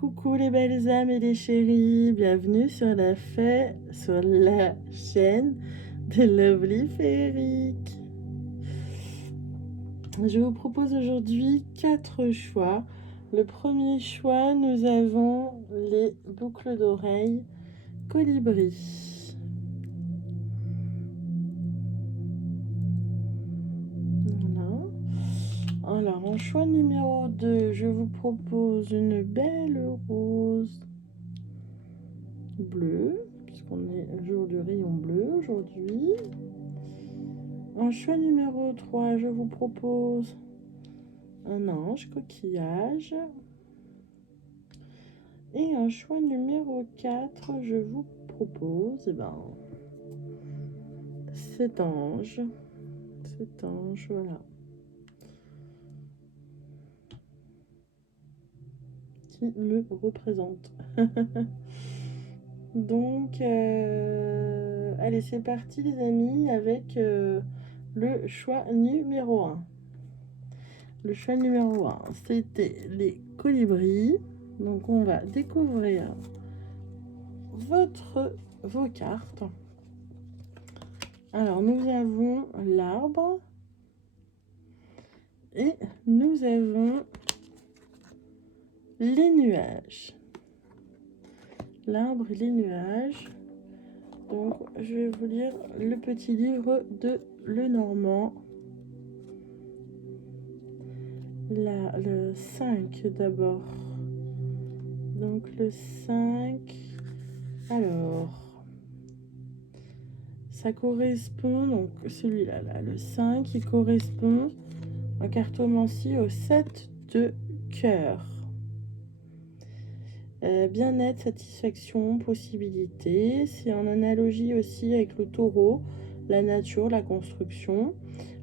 Coucou les belles âmes et les chéris, bienvenue sur sur la chaîne de Lovely Féerique. Je vous propose aujourd'hui 4 choix. Le premier choix, nous avons les boucles d'oreilles colibri. Voilà. Alors, en choix numéro 2, je vous propose une belle rose bleue, puisqu'on est au jour du rayon bleu aujourd'hui. En choix numéro 3, je vous propose un ange coquillage. Et en choix numéro 4, je vous propose cet ange. Cet ange, voilà. Qui me représente. Donc, allez, c'est parti les amis avec le choix numéro 1. Le choix numéro 1, c'était les colibris. Donc, on va découvrir vos cartes. Alors, nous avons l'arbre et nous avons les nuages. L'arbre et les nuages. Donc, je vais vous lire le petit livre de Lenormand. Là, le 5 d'abord. Donc, le 5. Alors, ça correspond, donc celui-là, là, le 5, il correspond en cartomancie au 7 de cœur. Bien-être, satisfaction, possibilité. C'est en analogie aussi avec le taureau, la nature, la construction.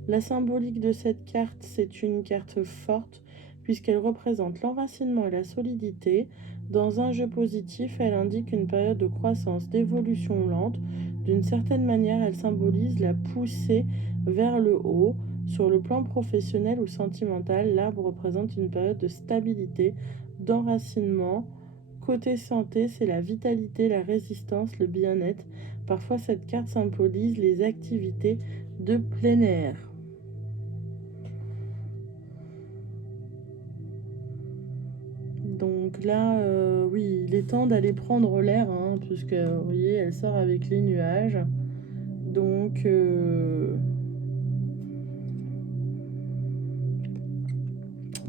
La symbolique de cette carte, c'est une carte forte puisqu'elle représente l'enracinement et la solidité. Dans un jeu positif, elle indique une période de croissance, d'évolution lente. D'une certaine manière, elle symbolise la poussée vers le haut. Sur le plan professionnel ou sentimental, l'arbre représente une période de stabilité, d'enracinement. Côté santé, c'est la vitalité, la résistance, le bien-être. Parfois, cette carte symbolise les activités de plein air. Donc là, oui, il est temps d'aller prendre l'air, hein, puisque, vous voyez, elle sort avec les nuages. Donc,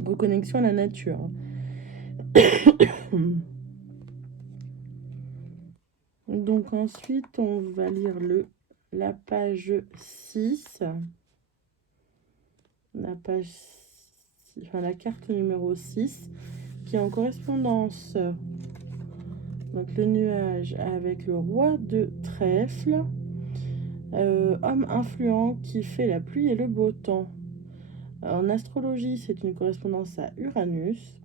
reconnexion à la nature. Donc ensuite, on va lire la page 6. La page 6, enfin la carte numéro 6, qui est en correspondance. Donc le nuage avec le roi de trèfle. Homme influent qui fait la pluie et le beau temps. En astrologie, c'est une correspondance à Uranus,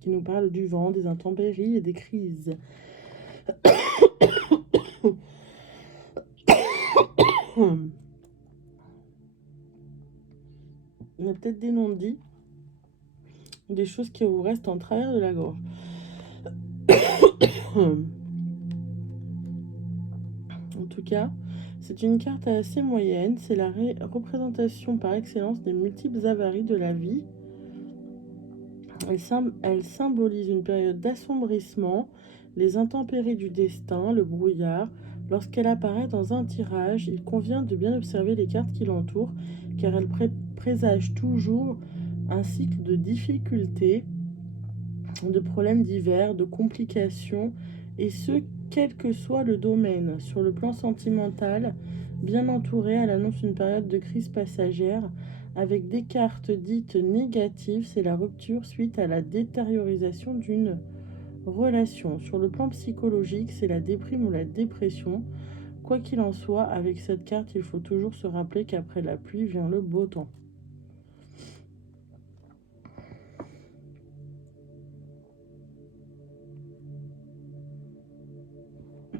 qui nous parle du vent, des intempéries et des crises. Il y a peut-être des non-dits, des choses qui vous restent en travers de la gorge. En tout cas, c'est une carte assez moyenne. C'est la représentation par excellence des multiples avaries de la vie. Elle symbolise une période d'assombrissement, les intempéries du destin, le brouillard. Lorsqu'elle apparaît dans un tirage, il convient de bien observer les cartes qui l'entourent, car elles présagent toujours un cycle de difficultés, de problèmes divers, de complications, et ce, quel que soit le domaine. Sur le plan sentimental, bien entourée, elle annonce une période de crise passagère. Avec des cartes dites négatives, c'est la rupture suite à la détériorisation d'une relation. Sur le plan psychologique, c'est la déprime ou la dépression. Quoi qu'il en soit, avec cette carte, il faut toujours se rappeler qu'après la pluie vient le beau temps.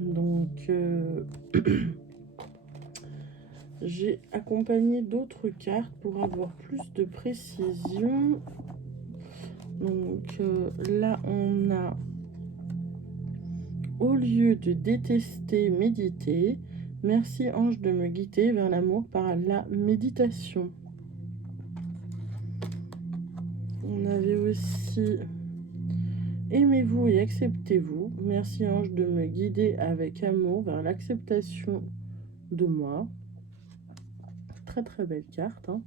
Donc, j'ai accompagné d'autres cartes pour avoir plus de précision. Donc là, on a, au lieu de détester, méditer. Merci ange de me guider vers l'amour par la méditation. On avait aussi aimez-vous et acceptez-vous. Merci ange de me guider avec amour vers l'acceptation de moi. Très très belle carte, hein,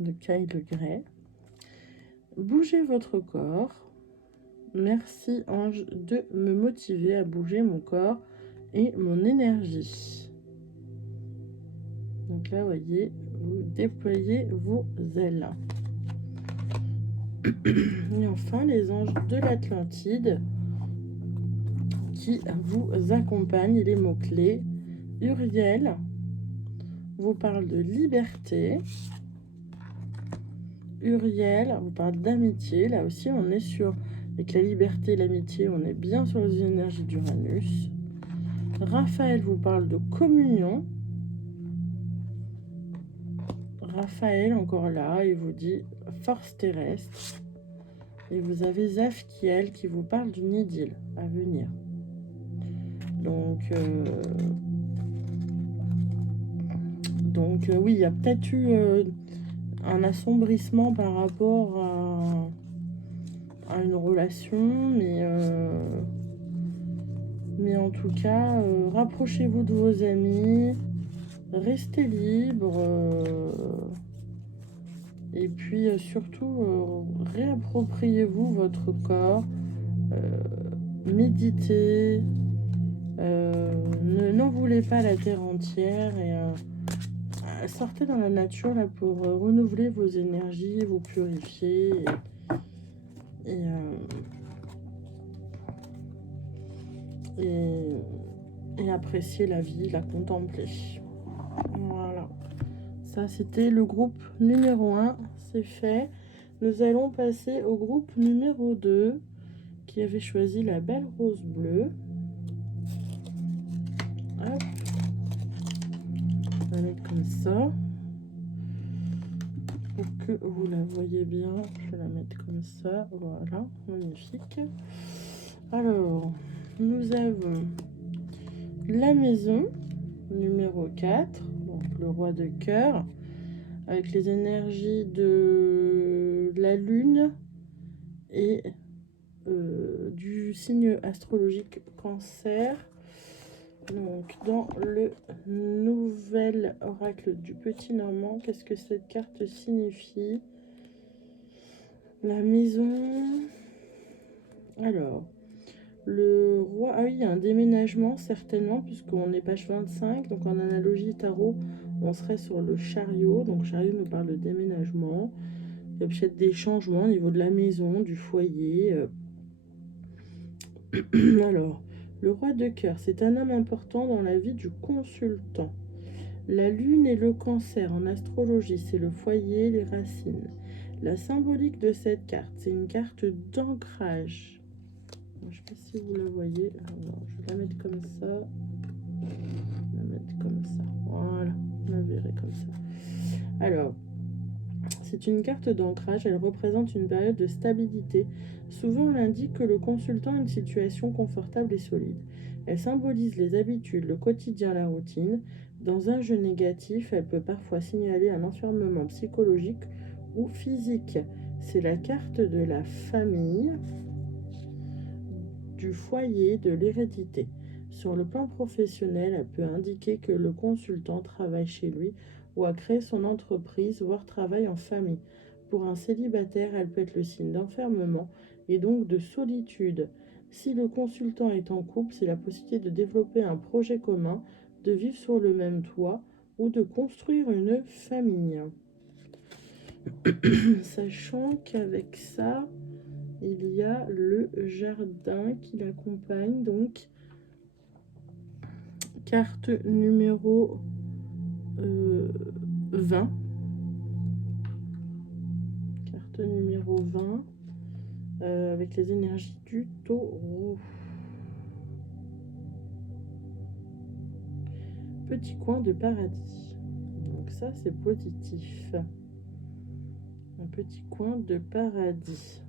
de Kyle Gray. Bougez votre corps. Merci ange de me motiver à bouger mon corps et mon énergie. Donc là, vous voyez, vous déployez vos ailes. Et enfin, les anges de l'Atlantide qui vous accompagnent. Les mots-clés. Uriel vous parle de liberté. Uriel vous parle d'amitié. Là aussi, on est sur, avec la liberté et l'amitié, on est bien sur les énergies d'Uranus. Raphaël vous parle de communion. Raphaël, encore là, il vous dit force terrestre. Et vous avez Zafkiel qui vous parle d'une idylle à venir. Donc oui, il y a peut-être eu un assombrissement par rapport à une relation, mais en tout cas, rapprochez-vous de vos amis, restez libre, et puis surtout, réappropriez-vous votre corps, méditez, n'en voulez pas la terre entière, et sortez dans la nature là pour renouveler vos énergies, vous purifier et apprécier la vie, la contempler. Voilà, ça c'était le groupe numéro 1, c'est fait. Nous allons passer au groupe numéro 2 qui avait choisi la belle rose bleue. Hop. On va mettre comme ça pour que vous la voyez bien. Je vais la mettre comme ça, voilà, magnifique. Alors, nous avons la maison numéro 4, donc le roi de cœur, avec les énergies de la lune et du signe astrologique Cancer. Donc dans le nouvel oracle du petit Normand, qu'est-ce que cette carte signifie? La maison, alors le roi, ah oui, il y a un déménagement certainement, puisqu'on est page 25, donc en analogie tarot on serait sur le chariot, donc chariot nous parle de déménagement. Il y a peut-être des changements au niveau de la maison, du foyer. Alors le roi de cœur, c'est un homme important dans la vie du consultant. La lune et le cancer en astrologie, c'est le foyer, les racines. La symbolique de cette carte, c'est une carte d'ancrage. Je ne sais pas si vous la voyez. Alors, je vais la mettre comme ça. La mettre comme ça. Voilà, vous la verrez comme ça. Alors, c'est une carte d'ancrage. Elle représente une période de stabilité. Souvent, elle indique que le consultant a une situation confortable et solide. Elle symbolise les habitudes, le quotidien, la routine. Dans un jeu négatif, elle peut parfois signaler un enfermement psychologique ou physique. C'est la carte de la famille, du foyer, de l'hérédité. Sur le plan professionnel, elle peut indiquer que le consultant travaille chez lui ou a créé son entreprise, voire travaille en famille. Pour un célibataire, elle peut être le signe d'enfermement et donc de solitude. Si le consultant est en couple, c'est la possibilité de développer un projet commun, de vivre sur le même toit ou de construire une famille. Sachant qu'avec ça, il y a le jardin qui l'accompagne. Donc, carte numéro 20. Carte numéro 20. Avec les énergies du taureau. Petit coin de paradis. Donc ça, c'est positif. Un petit coin de paradis.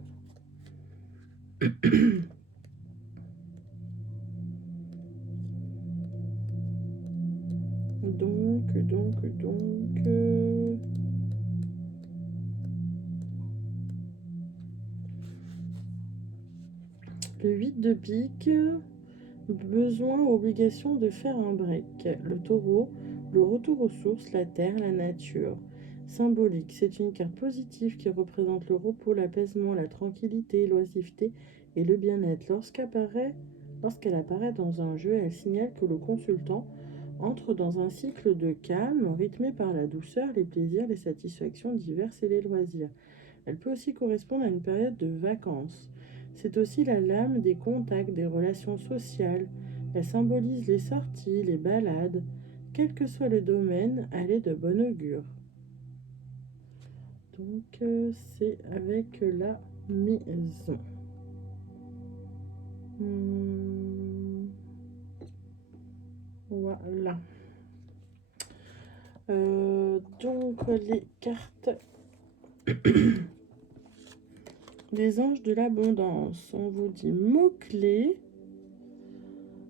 Donc, le 8 de pique, besoin, obligation de faire un break. Le taureau, le retour aux sources, la terre, la nature. Symbolique, c'est une carte positive qui représente le repos, l'apaisement, la tranquillité, l'oisiveté et le bien-être. Lorsqu'elle apparaît dans un jeu, elle signale que le consultant entre dans un cycle de calme, rythmé par la douceur, les plaisirs, les satisfactions diverses et les loisirs. Elle peut aussi correspondre à une période de vacances. C'est aussi la lame des contacts, des relations sociales. Elle symbolise les sorties, les balades. Quel que soit le domaine, elle est de bon augure. Donc, c'est avec la maison. Voilà. Donc, les cartes des anges de l'abondance. On vous dit mots-clés.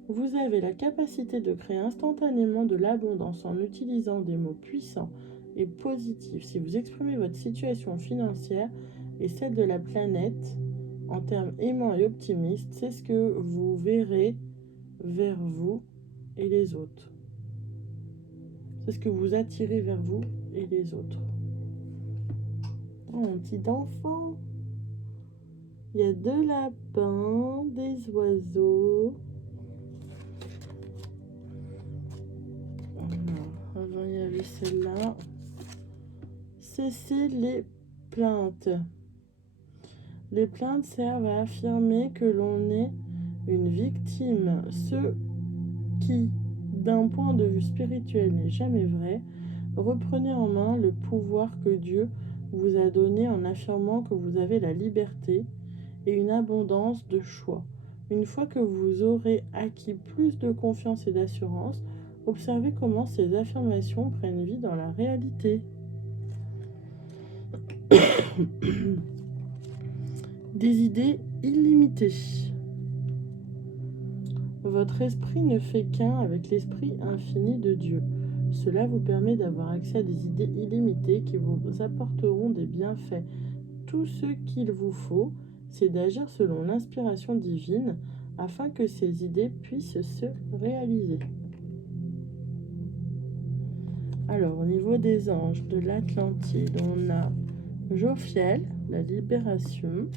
Vous avez la capacité de créer instantanément de l'abondance en utilisant des mots puissants et positifs. Si vous exprimez votre situation financière et celle de la planète en termes aimants et optimistes, c'est ce que vous verrez vers vous et les autres. C'est ce que vous attirez vers vous et les autres. Oh, un petit enfant. Il y a 2 lapins, des oiseaux. Avant, il y avait celle-là. Cessez les plaintes. Les plaintes servent à affirmer que l'on est une victime. Ce qui, d'un point de vue spirituel, n'est jamais vrai. Reprenez en main le pouvoir que Dieu vous a donné en affirmant que vous avez la liberté et une abondance de choix. Une fois que vous aurez acquis plus de confiance et d'assurance, observez comment ces affirmations prennent vie dans la réalité. Des idées illimitées. Votre esprit ne fait qu'un avec l'esprit infini de Dieu. Cela vous permet d'avoir accès à des idées illimitées qui vous apporteront des bienfaits. Tout ce qu'il vous faut, c'est d'agir selon l'inspiration divine afin que ces idées puissent se réaliser. Alors, au niveau des anges de l'Atlantide, on a Jophiel, la libération.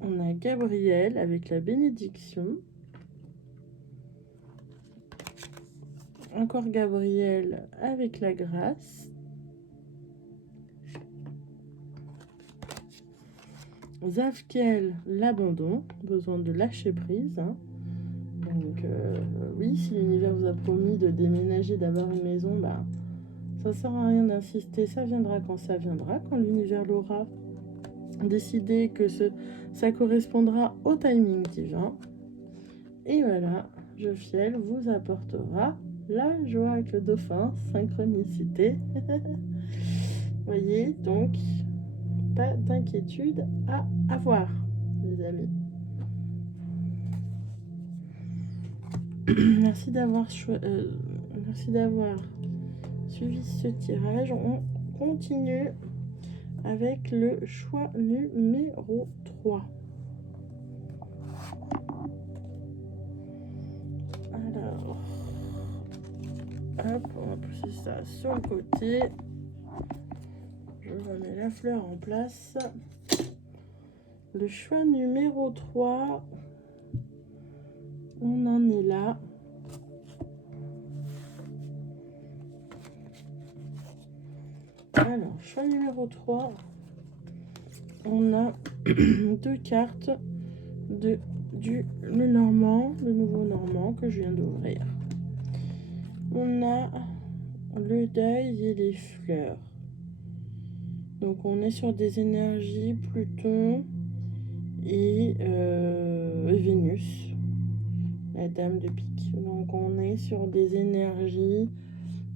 On a Gabriel avec la bénédiction. Encore Gabriel avec la grâce. Zavkiel, l'abandon, besoin de lâcher prise. Donc, oui, si l'univers vous a promis de déménager, d'avoir une maison, ça ne sert à rien d'insister. Ça viendra, quand l'univers l'aura décidé, que ça correspondra au timing divin. Et voilà, Jophiel vous apportera la joie avec le dauphin, synchronicité. Voyez, donc, pas d'inquiétude à avoir, les amis. Merci d'avoir suivi ce tirage. On continue avec le choix numéro 3. Alors, hop, on va pousser ça sur le côté. Je remets la fleur en place. Le choix numéro 3, on en est là. Alors, choix numéro 3, on a 2 cartes le nouveau normand que je viens d'ouvrir. On a le deuil et les fleurs. Donc, on est sur des énergies Pluton et Vénus, la dame de pique. Donc, on est sur des énergies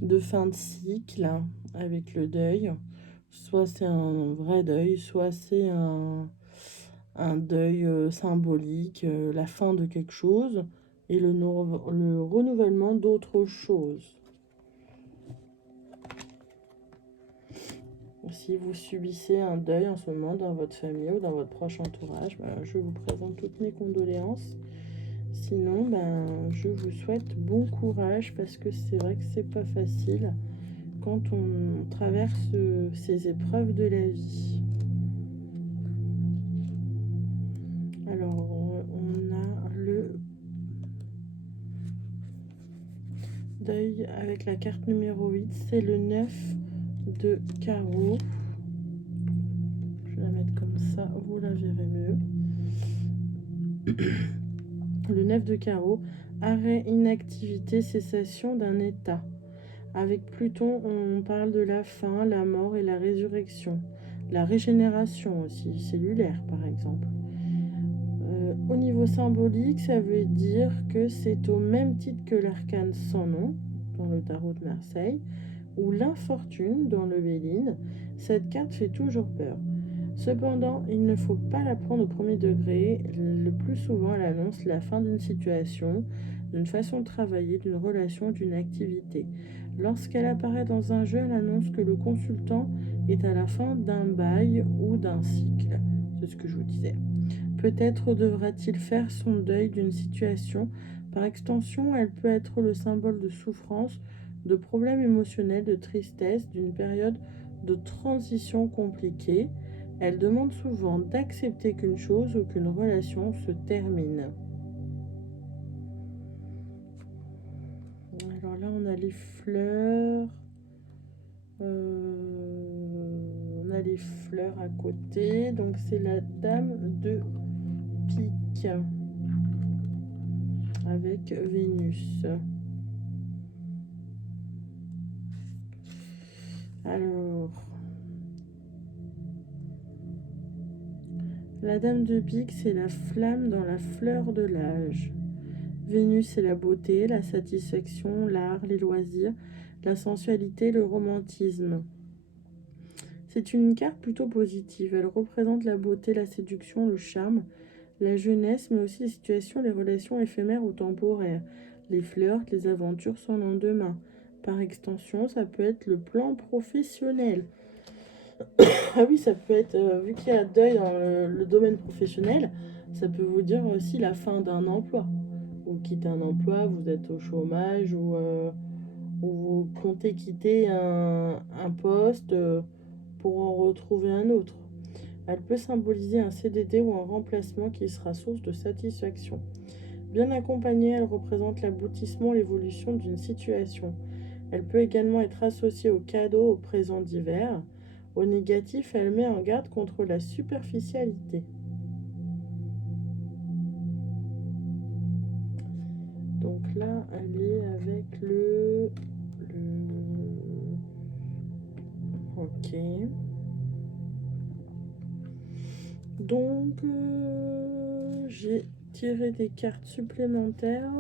de fin de cycle avec le deuil. Soit c'est un vrai deuil, soit c'est un deuil symbolique, la fin de quelque chose et le renouvellement d'autre chose. Si vous subissez un deuil en ce moment dans votre famille ou dans votre proche entourage, je vous présente toutes mes condoléances. Sinon, je vous souhaite bon courage parce que c'est vrai que c'est pas facile quand on traverse ces épreuves de la vie. Alors, on a le deuil avec la carte numéro 8, c'est le 9 de carreau. Je vais la mettre comme ça, vous la verrez mieux. Le 9 de carreau, arrêt, inactivité, cessation d'un état. Avec Pluton, on parle de la fin, la mort et la résurrection. La régénération aussi, cellulaire par exemple. Au niveau symbolique, ça veut dire que c'est au même titre que l'arcane sans nom, dans le tarot de Marseille, ou l'infortune, dans le Béline. Cette carte fait toujours peur. Cependant, il ne faut pas la prendre au premier degré. Le plus souvent, elle annonce la fin d'une situation, d'une façon de travailler, d'une relation, d'une activité. Lorsqu'elle apparaît dans un jeu, elle annonce que le consultant est à la fin d'un bail ou d'un cycle. C'est ce que je vous disais. Peut-être devra-t-il faire son deuil d'une situation. Par extension, elle peut être le symbole de souffrance, de problèmes émotionnels, de tristesse, d'une période de transition compliquée. Elle demande souvent d'accepter qu'une chose ou qu'une relation se termine. Alors là, on a les fleurs. On a les fleurs à côté. Donc, c'est la dame de pique avec Vénus. Alors, la dame de pique, c'est la flamme dans la fleur de l'âge. Vénus, c'est la beauté, la satisfaction, l'art, les loisirs, la sensualité, le romantisme. C'est une carte plutôt positive. Elle représente la beauté, la séduction, le charme, la jeunesse, mais aussi les situations, les relations éphémères ou temporaires, les flirts, les aventures sans lendemain. Par extension, ça peut être le plan professionnel. Ah oui, ça peut être, vu qu'il y a deuil dans le domaine professionnel, ça peut vous dire aussi la fin d'un emploi. Vous quittez un emploi, vous êtes au chômage ou vous comptez quitter un poste pour en retrouver un autre. Elle peut symboliser un CDD ou un remplacement qui sera source de satisfaction. Bien accompagnée, elle représente l'aboutissement, l'évolution d'une situation. Elle peut également être associée au cadeau, au présent divers. Au négatif, elle met en garde contre la superficialité. Donc là, elle est avec le... Ok. Donc, j'ai tiré des cartes supplémentaires.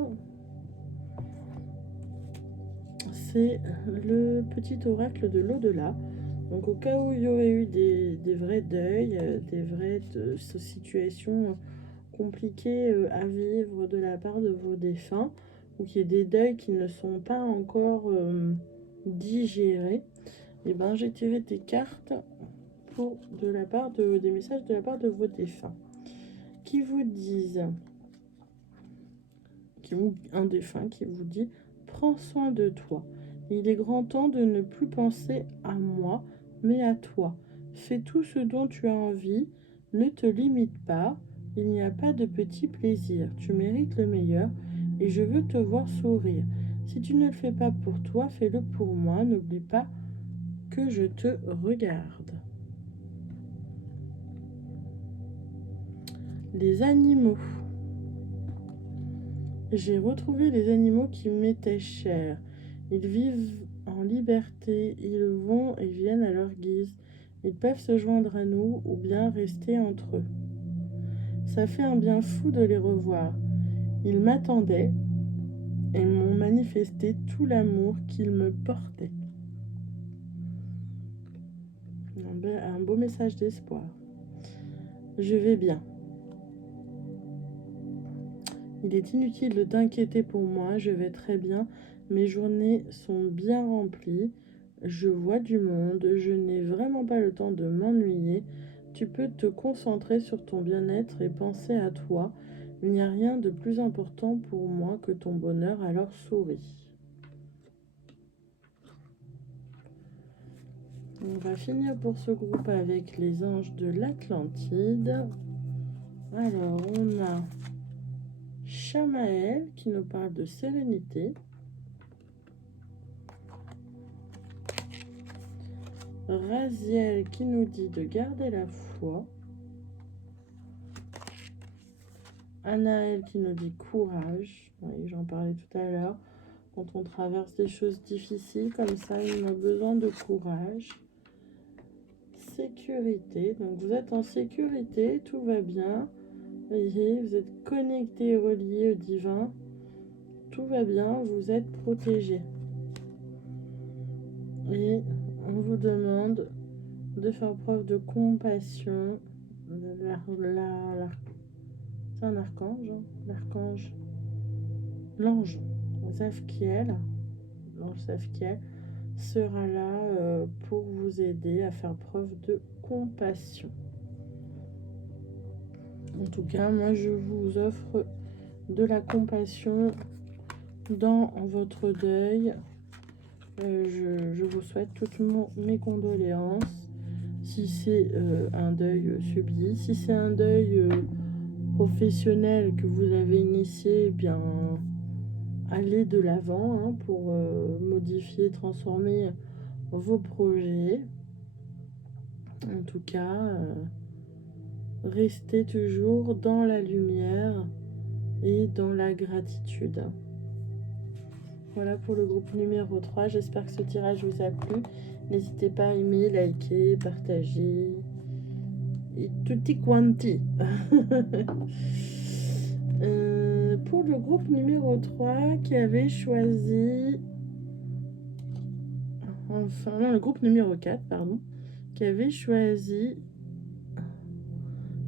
C'est le petit oracle de l'au-delà. Donc au cas où il y aurait eu des vrais deuils, des vraies situations compliquées à vivre de la part de vos défunts, ou qu'il y ait des deuils qui ne sont pas encore digérés, et j'ai tiré des cartes pour des messages de la part de vos défunts qui vous disent, un défunt qui vous dit: prends soin de toi. Il est grand temps de ne plus penser à moi, mais à toi. Fais tout ce dont tu as envie. Ne te limite pas. Il n'y a pas de petits plaisirs. Tu mérites le meilleur et je veux te voir sourire. Si tu ne le fais pas pour toi, fais-le pour moi. N'oublie pas que je te regarde. Les animaux. J'ai retrouvé les animaux qui m'étaient chers. Ils vivent en liberté, ils vont et viennent à leur guise. Ils peuvent se joindre à nous ou bien rester entre eux. Ça fait un bien fou de les revoir. Ils m'attendaient. et m'ont manifesté tout l'amour qu'ils me portaient. Un beau message d'espoir. Je vais bien. Il est inutile de t'inquiéter pour moi, je vais très bien. Mes journées sont bien remplies. Je vois du monde, je n'ai vraiment pas le temps de m'ennuyer. Tu peux te concentrer sur ton bien-être et penser à toi. Il n'y a rien de plus important pour moi que ton bonheur, alors souris. On va finir pour ce groupe avec les anges de l'Atlantide. Alors, on a Chamaël qui nous parle de sérénité. Raziel qui nous dit de garder la foi. Anaël qui nous dit courage. Oui, j'en parlais tout à l'heure. Quand on traverse des choses difficiles comme ça, on a besoin de courage. Sécurité. Donc vous êtes en sécurité, tout va bien. Voyez, vous êtes connecté et relié au divin. Tout va bien, vous êtes protégé. Et on vous demande de faire preuve de compassion. C'est un archange, hein, l'archange, l'ange Zadkiel, l'ange Zadkiel sera là pour vous aider à faire preuve de compassion. En tout cas, moi je vous offre de la compassion dans votre deuil. Je vous souhaite toutes mes condoléances. Si c'est un deuil subi, si c'est un deuil professionnel que vous avez initié, eh bien allez de l'avant hein, pour modifier, transformer vos projets. En tout cas, restez toujours dans la lumière et dans la gratitude. Voilà pour le groupe numéro 3. J'espère que ce tirage vous a plu. N'hésitez pas à aimer, liker, partager. Et tutti quanti. Pour le groupe numéro 3 qui avait choisi... Enfin, non, le groupe numéro 4, pardon. Qui avait choisi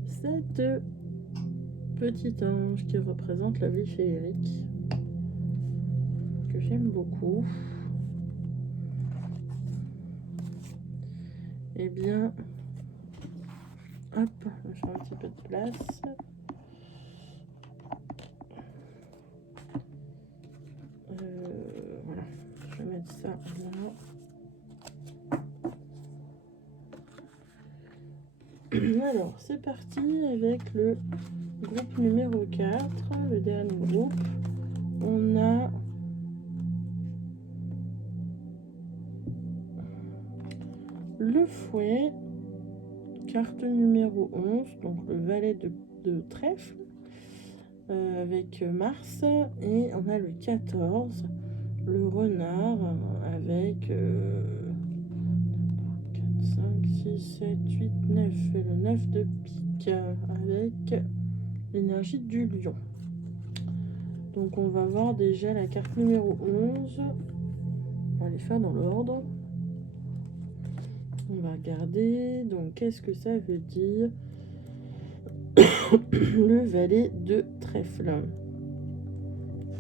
cette petite ange qui représente la vie féerique. Que j'aime beaucoup. Eh bien, hop, je vais faire un petit peu de place. Voilà, je vais mettre ça là. Alors, c'est parti avec le groupe numéro 4, le dernier groupe. On a le fouet, carte numéro 11, donc le valet de trèfle, avec Mars. Et on a le 14, le renard, avec 4, 5, 6, 7, 8, 9, et le 9 de pique, avec l'énergie du lion. Donc on va voir déjà la carte numéro 11. On va les faire dans l'ordre. On va regarder. Donc qu'est-ce que ça veut dire? Le valet de trèfle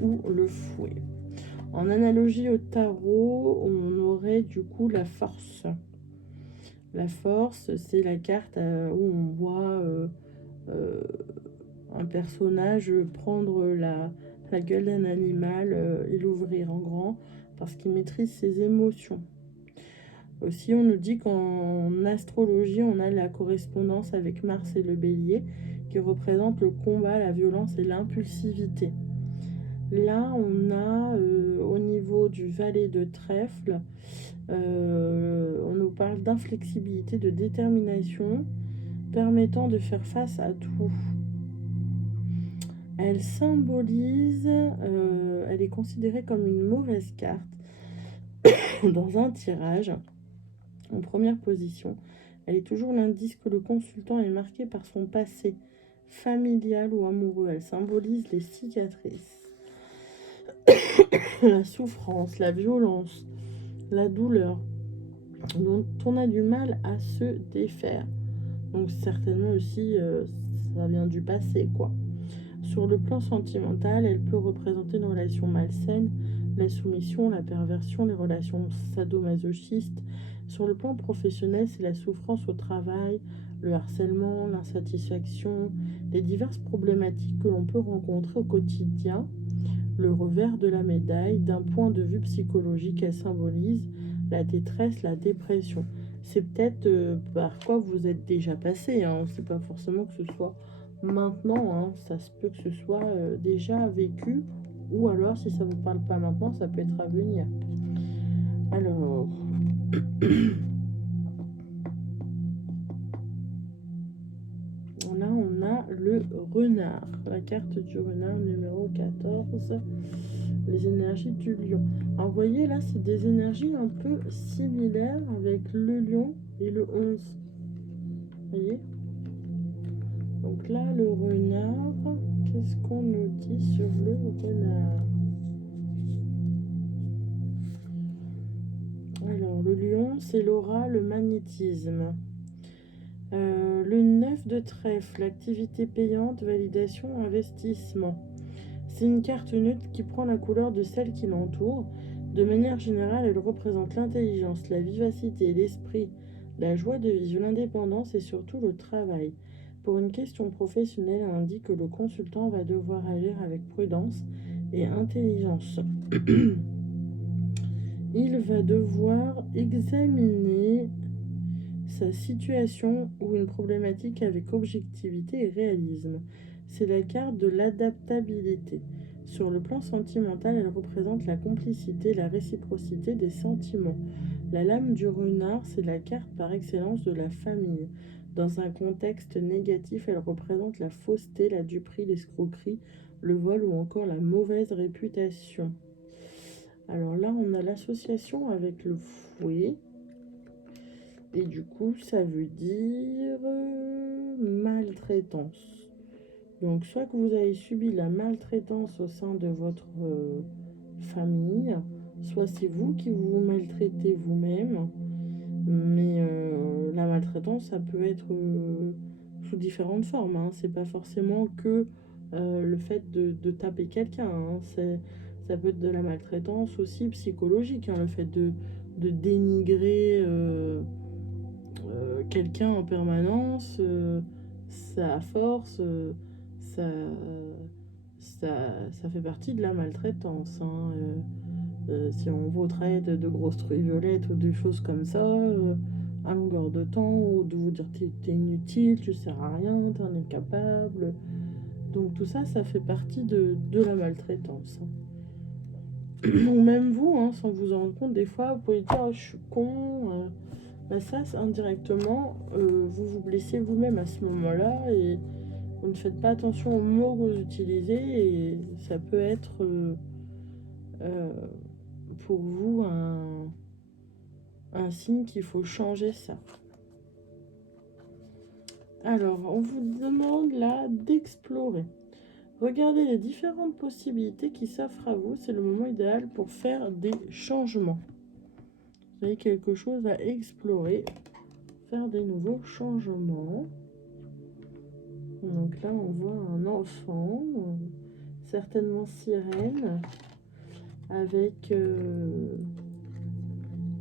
ou le fouet. En analogie au tarot, on aurait du coup la force. La force, c'est la carte où on voit un personnage prendre la gueule d'un animal et l'ouvrir en grand parce qu'il maîtrise ses émotions. Aussi, on nous dit qu'en astrologie, on a la correspondance avec Mars et le Bélier qui représente le combat, la violence et l'impulsivité. Là, on a au niveau du valet de trèfle, on nous parle d'inflexibilité, de détermination permettant de faire face à tout. Elle symbolise, elle est considérée comme une mauvaise carte dans un tirage. En première position, elle est toujours l'indice que le consultant est marqué par son passé familial ou amoureux. Elle symbolise les cicatrices. la souffrance, la violence, la douleur, dont on a du mal à se défaire. Donc certainement aussi, ça vient du passé, quoi. Sur le plan sentimental, elle peut représenter une relation malsaine, la soumission, la perversion, les relations sadomasochistes. Sur le plan professionnel, c'est la souffrance au travail, le harcèlement, l'insatisfaction, les diverses problématiques que l'on peut rencontrer au quotidien. Le revers de la médaille, d'un point de vue psychologique, elle symbolise la détresse, la dépression. C'est peut-être par quoi vous êtes déjà passé, hein. C'est pas forcément que ce soit maintenant, hein. Ça se peut que ce soit déjà vécu, ou alors si ça vous parle pas maintenant, ça peut être à venir. Alors, là on a le renard, la carte du renard numéro 14, les énergies du lion. Alors vous voyez là, c'est des énergies un peu similaires avec le lion et le 11. Vous voyez? Donc là, le renard, qu'est-ce qu'on nous dit sur le renard? Alors, le lion, c'est l'aura, le magnétisme. Le 9 de trèfle, l'activité payante, validation, investissement. C'est une carte neutre qui prend la couleur de celle qui l'entoure. De manière générale, elle représente l'intelligence, la vivacité, l'esprit, la joie de vivre, l'indépendance et surtout le travail. Pour une question professionnelle, elle indique que le consultant va devoir agir avec prudence et intelligence. Il va devoir examiner sa situation ou une problématique avec objectivité et réalisme. C'est la carte de l'adaptabilité. Sur le plan sentimental, elle représente la complicité, la réciprocité des sentiments. La lame du renard, c'est la carte par excellence de la famille. Dans un contexte négatif, elle représente la fausseté, la duperie, l'escroquerie, le vol ou encore la mauvaise réputation. Alors là, on a l'association avec le fouet. Et du coup, ça veut dire maltraitance. Donc, soit que vous avez subi la maltraitance au sein de votre famille, soit c'est vous qui vous maltraitez vous-même. Mais la maltraitance, ça peut être sous différentes formes, hein. C'est pas forcément que le fait de taper quelqu'un, hein. Ça peut être de la maltraitance aussi psychologique, hein, le fait de dénigrer quelqu'un en permanence, ça à force, ça, ça fait partie de la maltraitance, hein. Si on vous traite de grosses truies violettes ou des choses comme ça, à longueur de temps, ou de vous dire t'es inutile, tu sers à rien, t'es incapable. Donc tout ça, ça fait partie de la maltraitance, hein. Ou même vous, hein, sans vous en rendre compte, des fois, vous pouvez dire oh, je suis con. Ben ça, indirectement, vous vous blessez vous-même à ce moment-là et vous ne faites pas attention aux mots que vous utilisez et ça peut être euh, pour vous un signe qu'il faut changer ça. Alors, on vous demande là d'explorer. Regardez les différentes possibilités qui s'offrent à vous. C'est le moment idéal pour faire des changements. Vous avez quelque chose à explorer, faire des nouveaux changements. Donc là, on voit un enfant, certainement sirène, avec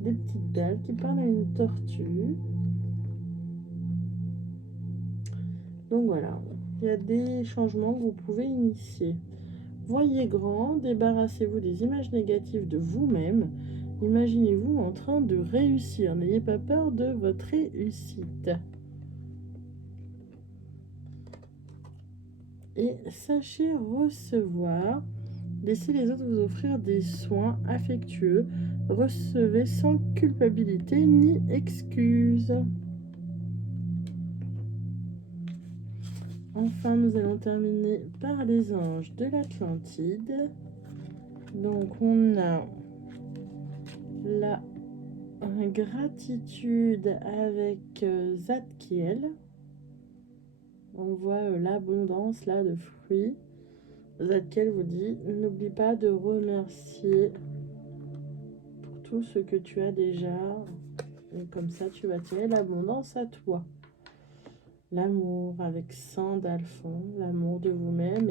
des petites dalles qui parlent à une tortue. Donc voilà, il y a des changements que vous pouvez initier. Voyez grand, débarrassez-vous des images négatives de vous-même. Imaginez-vous en train de réussir. N'ayez pas peur de votre réussite. Et sachez recevoir. Laissez les autres vous offrir des soins affectueux. Recevez sans culpabilité ni excuse. Enfin, nous allons terminer par les anges de l'Atlantide. Donc, on a la gratitude avec Zadkiel. On voit l'abondance là de fruits. Zadkiel vous dit, n'oublie pas de remercier pour tout ce que tu as déjà. Et comme ça, tu vas attirer l'abondance à toi. L'amour avec Saint d'Alphon, l'amour de vous-même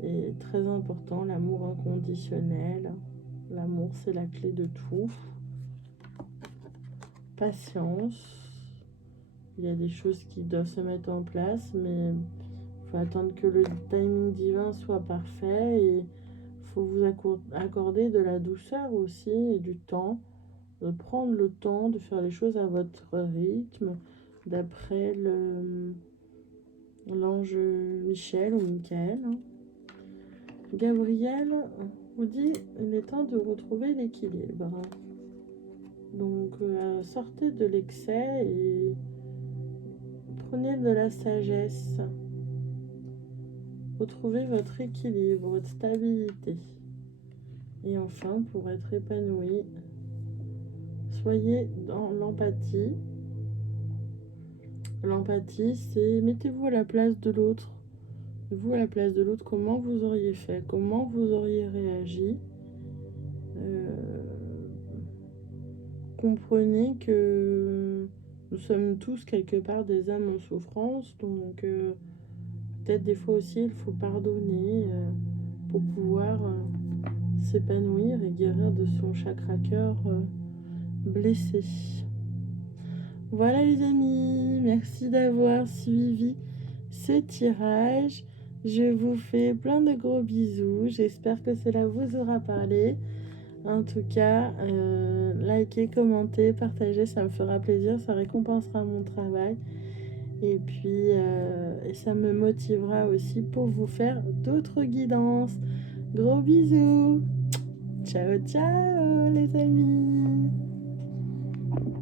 est très important, l'amour inconditionnel. L'amour, c'est la clé de tout. Patience. Il y a des choses qui doivent se mettre en place, mais il faut attendre que le timing divin soit parfait et il faut vous accorder de la douceur aussi et du temps, de prendre le temps de faire les choses à votre rythme, d'après l'ange Michel ou Michael. Gabriel vous dit il est temps de retrouver l'équilibre. Donc sortez de l'excès et prenez de la sagesse. Retrouvez votre équilibre, votre stabilité. Et enfin, pour être épanoui, soyez dans l'empathie. L'empathie, c'est mettez-vous à la place de l'autre. Vous à la place de l'autre, comment vous auriez fait, comment vous auriez réagi. Comprenez que nous sommes tous quelque part des âmes en souffrance, donc peut-être des fois aussi il faut pardonner pour pouvoir s'épanouir et guérir de son chakra cœur blessé. Voilà les amis, merci d'avoir suivi ce tirage. Je vous fais plein de gros bisous, j'espère que cela vous aura parlé. En tout cas, likez, commentez, partagez, ça me fera plaisir, ça récompensera mon travail. Et puis, ça me motivera aussi pour vous faire d'autres guidances. Gros bisous. Ciao, ciao les amis.